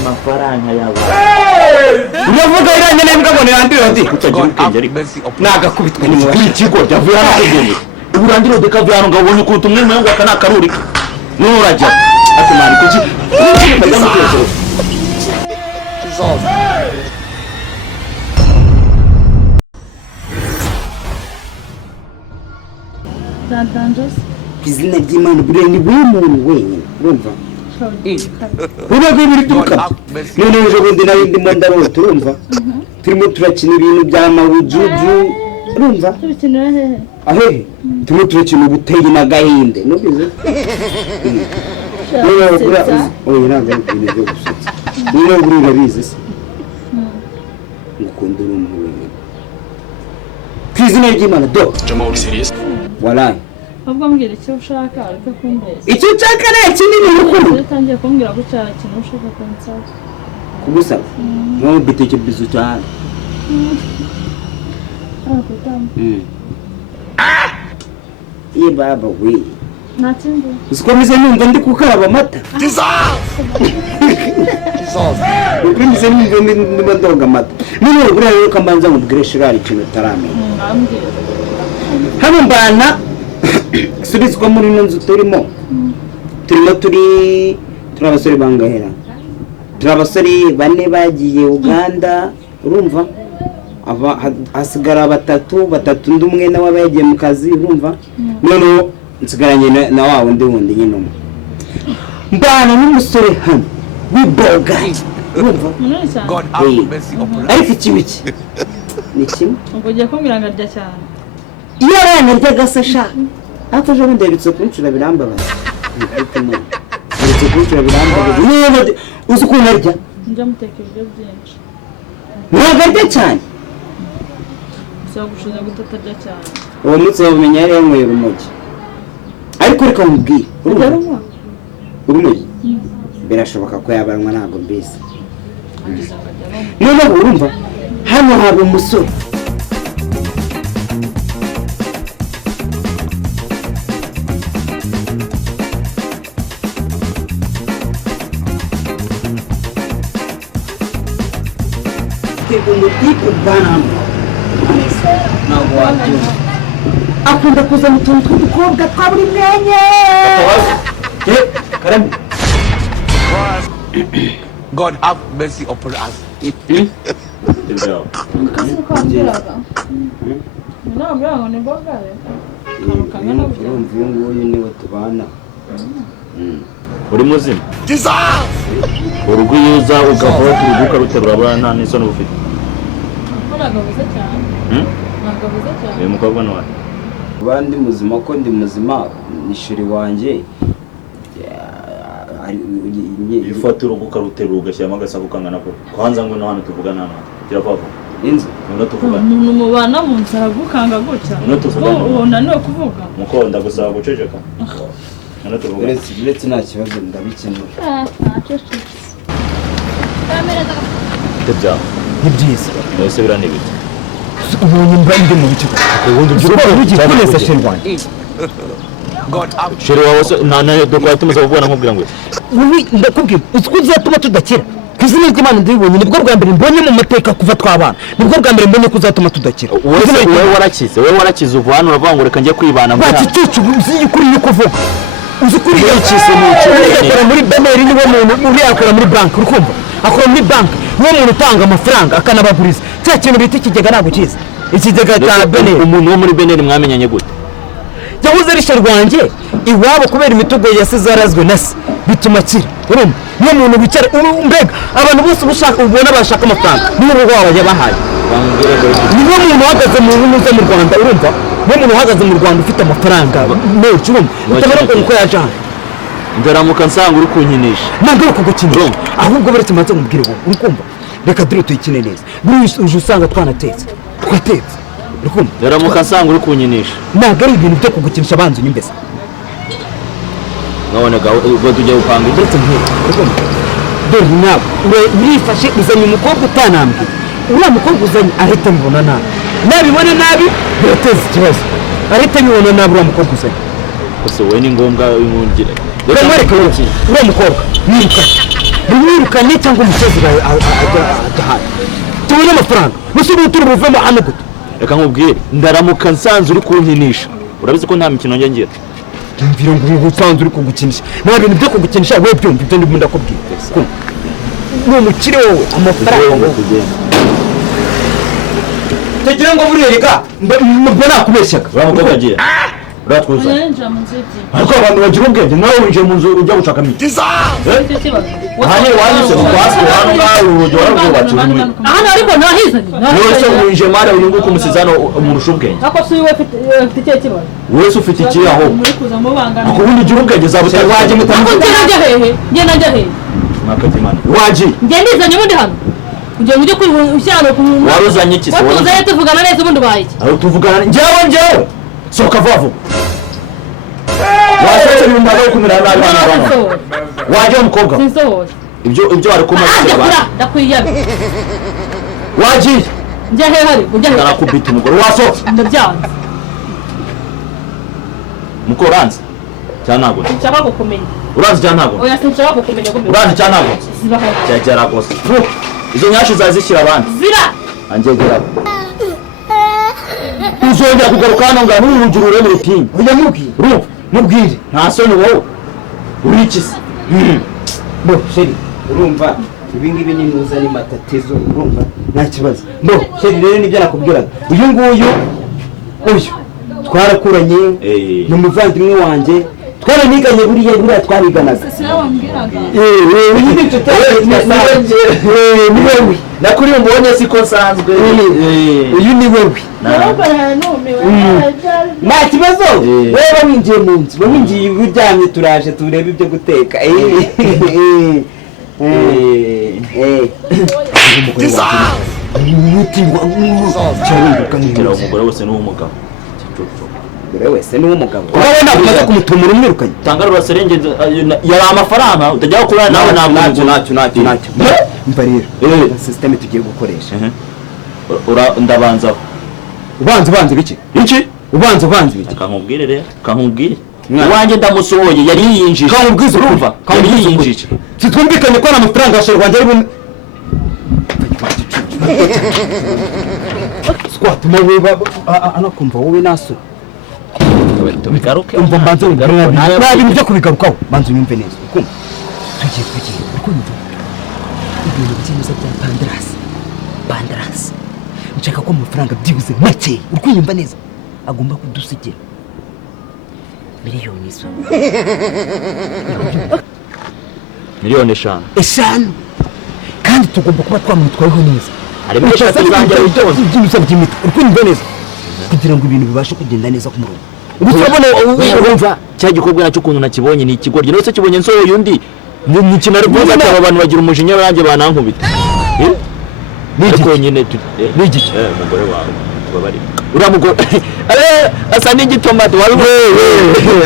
amafaranga yawe uravuga iranye n'imbwa ngo nirandiwe ati kutagira ubwenge ariko nagakubitwe ni mu kigo cyavuye hano uburangira udekavuye hano ngabonye ukuntu umwe mu ngo akana karuri n'urajya ati mari kuki Dandanjos izina ry'Imana bure ni buri muntu wenyine urumva urabwo ibiri turuka none uje bundi nayo ndimo ndarota urumva turimo turakina ibintu bya mawujuju urumva tubikinira hehe ahehe turimo turakina ubuteye na gahinde nubize oya ntabwo ari ibintu byo gusetsa niyo buri urabizi se ngukunda uri umuntu wenyine ku izina ry'Imana do Jamal serious walayi ahubwo mbwira icyo ushaka ariko kumbeza icyo ushaka ni kinini n'ukuri utangiye kumbwira ko cyara kintu ushaka kunsaba kugusaba no biteke bizu cyane ye baba we natsinze usikomeze numva ndi kukaraba amata ukomeze numva ndimo ndonga amata niba buriya rero kambanza nkubwire shirari ikintu utaramenya hano mbana subizwa muri ino nzu turimo turi abasore bangahera turi abasore 4 bagiye Uganda urumva hasigara batatu ndi umwe nawe abagiye mu kazi urumva none nsigaranye na wa wundi nyine umwe mbana n'umusore hano wiboga urumva God have mercy upon us ariko ikibiki ni kimwe ubwo ugiye kumbwira ngo arya cyane iyo arana ry'agasasha ariko ejo bundi yaherutse kuncura birambabaza niba uzi ukuntu arya njya muteka ibiryo byinshi ntabwo arya cyane bisaba gushoza gutatarya cyane uwo munsi wabumenya yari yanyweye urumogi ariko reka mubwire urumogi birashoboka ko yabanwa ntabwo mbese noneho urumva hano haba umusore umutipe banamo ntabwo wabyumva akunda kuzana utuntu tw'udukobwa twa buri mwenye karame God have mercy upon us kasi ko ambiraga nambira ngo ni mbogare urumva uyu nguyu niwe tubana uri muzima urugo iyo uza ugahora turuguka ruterura abana n'isoni ufite nagabuze cyane nagabuze cyane uyu mukobwa ni wawe abandi muzima ko ndi muzima ni shiri wanjye ifata uruguka ruterura ugashyiramo agasaku kangana ko kwanza ngo hano tuvugana hano kirapfa inzu ngo tuvugana umuntu mubana mu nzara gukanga gutya ubu naniwe kuvuga mukonda gusaba guceceka uretse nta kibazo ndabikemura ni byiza ese birane bite ubonye mba ndi mu bice ubundi ugiye kuneza sheri wanjye sheri wawe nta dokwa tumaze kuvugana nkubwira ngo wowe ndakubwira uziko uzatuma tudakira ku izina ry'Imana ndibonye nibwo bwa mbere mbonye mu mateka kuva twabana nibwo bwa mbere mbonye ko uzatuma tudakira wowe warakize uva hano uravuga ngo reka njye kwibana ngo wakicucu uzi ukuri ni kuvuga uzi kuri yakize mu cyo muri baneri niwe muntu uri akora muri bank urukumva akora muri bank niwe muntu utanga amafaranga akanabaguriza cya kintu bita ikigega ntabwo kiza ikigega cya baneri umuntu wo muri baneri mwamenyanye gute yahuze ari sheri wanjye iwabo kubera imitugo yasize arazwe na se bituma akira urumva niyo muntu wicara mbega abantu bose ubona bashaka amafaranga niyo rugo wabo yabahaye niyo muntu uhagaze mu ntuze mu Rwanda urumva niyo muntu uhagaze mu Rwanda ufite amafaranga menshi urumva utabona ko yaje hano ndaramuka nsanga uri kunkinisha ntabwo uri kugukinisha ahubwo baretse manze nkubwire ngo uri kumva reka dore tuyikine neza uje usanga twatetse urukumva ndaramuka nsanga uri kunkinisha ntabwo ari ibintu byo kugukinisha abanza unyumbese none ubwo tujya gupanga ndetse nk'iyo urukumva dore nawe urifashe uzanye umukobwa utanambye uriya mukobwa uzanye ahita abibona nabi nabibona nabi birateza ikibazo ahita abibona nabi uriya mukobwa uzanye gusa wowe ni ngombwa w'impungira uramwereka uriya mukobwa mwirukanye cyangwa umusozi adahari tubone amafaranga musubiye turi buvemo hano gute reka nkubwire ndaramuka nsanze uri kunkinisha urabizi ko nta mikino njye ngira mvira ngo usanze uri kugukinisha nta bintu byo kugukinisha wowe byumva ibyo ndimo ndakubwira ni umukire wowe amafaranga tegira ngo burereka mbona nakubeshyaga uramukoga agiye uratwuza ariko abantu bagira ubwenge nawe winjiye mu nzu ujya gushaka miti hanyuma wanyuze mu kwasi hano ngaho urugi wararwubatse hano ariko ntahizanye wese winjiye mara uyu nguko umusizano umurusha ubwenge ako si wowe ufite icyo kibazo wese ufite iki aho ako bundi ugira ubwenge zabutari waje mutamuze njye najya hehe mwakatimana waje njye ndizanye ubundi hano kugira ngo ujye kwishyano ku waruzanye iki se watuzaye tuvugana neza ubundi ubaye iki aho tuvugana njyewe sohoka vuba vuba wasohotse ibintu ndaza gukumira nabi hano waje umukobwa sinsohoje ibyo wari kumaze ndakwiyabe wagiye njya hehe ari ujya hehe narakubita umugore wasohotse ndabyanze mukoranze cyane ntabwo nshaka kukumenya urazi cyane ntabwo oya sinshaka kukumenya ko urazi cyane ntabwo zibaho cyagera gose izo nyashi zazishyira abandi zira anjegera uzongera kugaruka hano ngaho n'urugero ureme rutinyi ujya mubwira mubwire nta soni wowe uri iki se bo sheri urumva ibingibi ni nuza ni matatezo urumva nta kibazo bo sheri rero nibyo nakubwiraga uyu nguyu twarakuranye ni umuvandimwe wanjye twaraniganye buriya twariganaga sinabambwiraga uyu ni inshuti ni wewe nakuri mbonye siko nsanzwe uyu ni wewe nta kibazo wewe winjiye mu nzu winjiye uryamye turaje turebe ibyo guteka umugore wese ni uw'umugabo umugore wese ni uw'umugabo urabona umaze kumutumura umwirukanye tangarura serenge yari amafaranga utajya kurana nawe ntacyo mva rero system tugiye gukoresha ndabanza ubanza biki ubanza biki kankubwire rero kankubwire uwanjye ndamusohoye yari yiyinjije kankubwiza urumva yari yiyinjije sitwumvikanye ko amafaranga yashora rwanda ari bumwe twatuma wowe anakumva wowe naso tubigaruke umva mbanza nta bintu byo kubigarukaho banza unyumve neza ukumva tugiye ukumva ibintu by'imiza bya pandarasi nshaka ko amafaranga byibuze make urkwiyumva neza agomba kudusigira miliyoni miliyoni 5 kandi tugomba kuba twamwitwayeho neza harimo eshatu zanjye by'imiza by'imita urkwiyumva neza kugira ngo ibintu bibashe kugenda neza ku murongo urumva cya gikorwa nacyo ukuntu nakibonye ni ikigoryi nose kibonye nsohoye undi ni kinari rwose aba abantu bagira umujinya baranjye banankubita ariko nyine n'igiki umugore wawe tubabari uriya mugore asa n'igitomati wari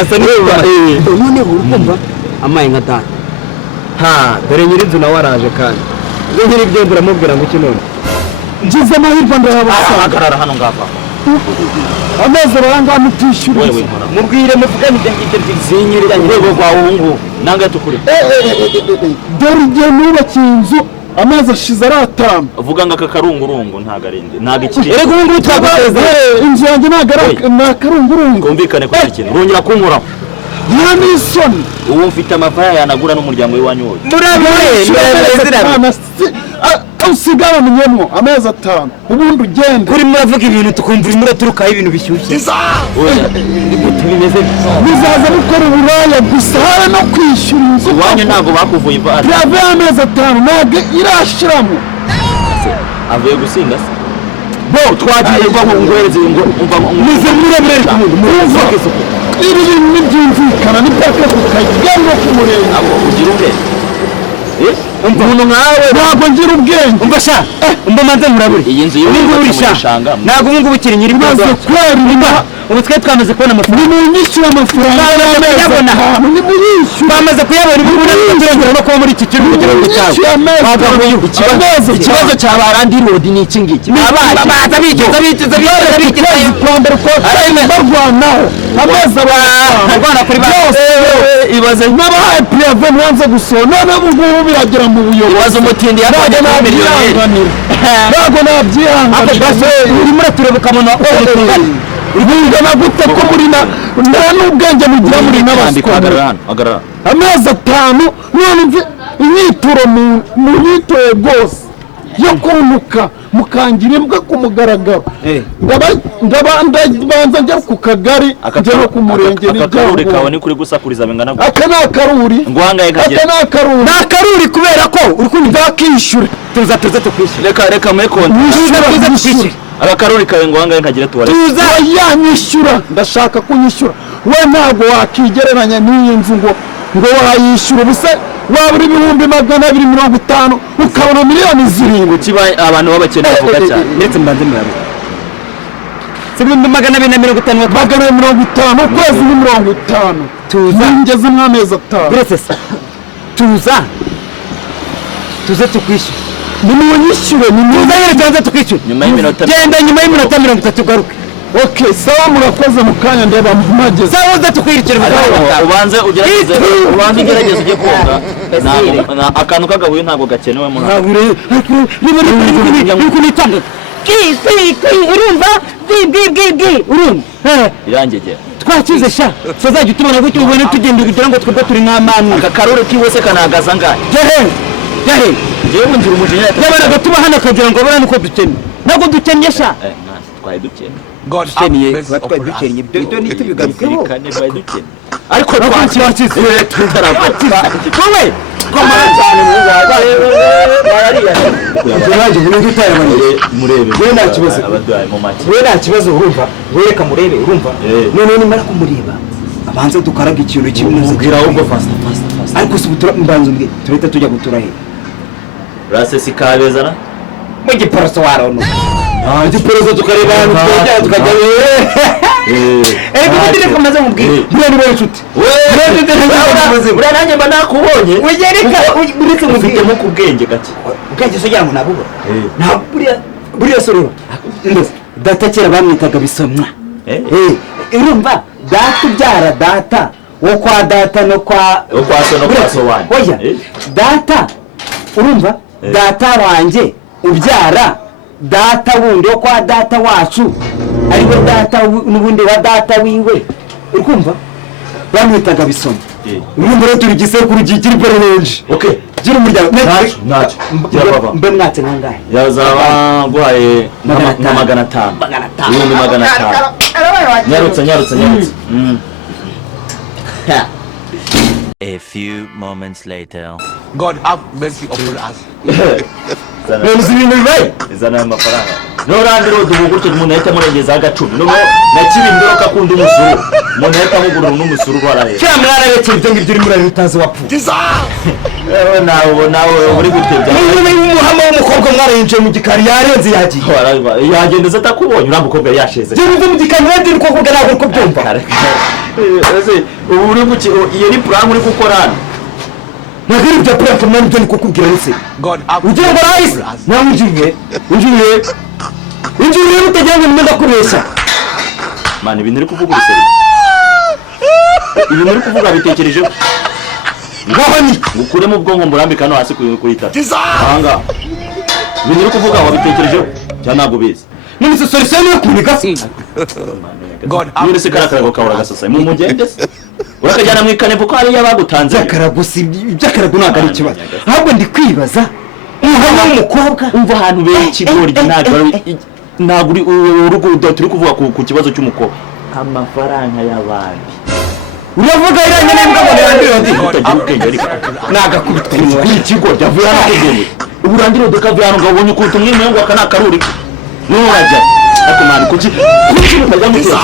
asa n'igitomati noneho urumva amaye nka data dore nyir'inzu nawe araje kandi iyo nyir'ibyo uramubwira ngo iki none ngize amahirwe ndahagarara hano ngaha amezi aranga mutishyura mubwire muvugane ibyo ngibyo zinyirira urwego rwawe ubu ngubu nange tukure dore igihe nubakiye inzu amezi ashize ari 5 uvuga ngo aka karungurungu ntago arinde ntago ikiri erega ubu ngubu twaguteza inzu yanjye ntago ari akarungurungu kumvikane kuri ikintu urongera kunkuraho nta n'isoni ubu mfite amavaya yanagura n'umuryango w'iwanyu wose usigara munyemwo amezi 5 ubundi ugenda kuri muravuga ibintu tukumva urimo uraturukaho ibintu bishyushye bizaza gukora uburaya gusa hari no kwishyura inzu iwanyu ntabwo bakuvuye ivara yave amezi 5 ntabwo irashiramo avuye gusinda se bo twagiye ngo ngwereze ngo nize murebere kumva ibi bintu byumvikana ni paka kukajyango kumurenge abo ugira ubwenge umuntu nkawe ntabwo ngira ubwenge umva sha umva manze murabure iyi nzu y'uburisha ntabwo ubu ngubu ukiri nyiri maze kwera ubu twe twamaze kubona amafaranga nimunyishyura amafaranga yabona bamaze kuyabona ubu turongera no kuba muri iki kigo kugira ngo ikibazo cya barandi road ni iki ngiki baza bikiza kwambara ko barwanaho amazi barwana kuri bose ibaze n'abahaye prive mwanze gusona nabo ngubu biragira mu buyobozi umutindi yabaje na miliyoni ntabwo nabyihangana urimo uratureba ukamona urwingana gute ko muri nta n'ubwenge mugira muri n'abaswa amezi 5 none inyituro mu nyitoye rwose yo kuntuka mukangira imbwa ku mugaragaro ndabanza njya ku kagari njya no ku murenge akaruri kawe ni kuri gusakuriza bingana gute aka ni akaruri ngwangaye kagira aka ni akaruri kubera ko uri kumva bakishyura tuza tukwishyura reka muri konti akaruri kawe ngwangaye kagira tuware tuza yanyishyura ndashaka kunyishyura we ntabwo wakigereranya n'iyi nzu ngo wayishyura ubuse waba uri 250 ukabona miliyoni 7 kiba abantu babakene bavuga cyane ndetse mbanze murabe 250 ukwezi ni 50 tuza ngeze mwamezi 5 ndetse tuza tukwishyura nimunyishyure tuza tukwishyura nyuma y'iminota genda nyuma y'iminota 30 garuke okay sawa murakoze mukanya ndeba mageze sawa uza tukwirikira ubanze ugerageze ujye koga akantu kagabuye ntabwo gakenewe mu ntabwo kunitanga urumva urumva irangegera twakize sha tuzajya tubona gutyo ubone tugenda kugira ngo twebwe turi nk'amani aka karore kiwose kanagaza ngahe jewe ngira umujinya yabanaga tuba hano akagira ngo abana uko dukennye ntabwo dukennye sha twaye dukennye God have mercy upon us. ariko twakize wowe komara cyane murebe we nta kibazo we nta kibazo urumva reka murebe urumva none nimara kumureba abanza dukaraga ikintu kimwe mubwira ahubwo fast ariko subutura mbanzo mbwe tureta tujya gutura he rase sikabezana mu giporoso warono igiporoso tukareba tukajya bidire kumaze mubwira muri inshuti bura nanjye mba nakubonye ugereka uretse mufite mu kubwenge gake ubwenge so yangu nabuba nta buriya sororo data kera bamwitaga bisomwa urumva data ubyara data wo kwa data no kwa so wanjye oya data urumva data wanjye ubyara data wundi wo kwa data wacu ariwe data n'ubundi wa data wiwe urumva bamwitaga bisoma urumva rero turi gisekuru gikiri perenje okay gira umuryango nacho mbe mwatse nangahe yazaba guhaye 500 nyarutsa A few moments later. God have mercy upon us. Nzi ibintu bibaye izana amafaranga norandiro dubugutse umuntu ahita murengeza agacumi no nakibindiro kakunda umusuru umuntu ahita mugurura n'umusuru baraye cya mwana beke ibyo ngibyo uri muri utazi wapfuye nawe uri gutebya umuhama w'umukobwa mwarenje mu gikari yarenze yagiye yagendeza atakubonye uriya mukobwa yasheze mu gikari wende uri kuvuga ntabwo uri kubyumva ubu uri guki iyo ni plan uri gukora nagiri bya plan mwana byo nikukubwira nise God have ugiye ngo rahise nawe unjuriye utagira ngo nimenda kubeshya man ibintu uri kuvuga uruseri ibintu uri kuvuga bitekerejeho ngaho ni ukure mu bwonko mburambika no hasi kuyita ahanga ibintu uri kuvuga wabitekerejeho cyane ntabwo bizi none se solution yo kuniga God have se karakarago kawura gasasa mu mugende urakajyana mu ikanepo ko ari yabagutanze yakaragusi byakarago ntabwo ari kibazo ahubwo ndi kwibaza umuhanga w'umukobwa umva ahantu benshi goryi ntabwo uri urugo turi kuvuga ku kibazo cy'umukobwa amafaranga y'abandi uravuga iranye n'imbwa ngo nirandiro utagira ubwenge ariko nagakubitwa ni ikigo yavuye hano kugende uburandiro dukavye hano ngabonye ukuntu umwe ngo akana karuri n'urajya ariko mari kuki utajya mu cyerekezo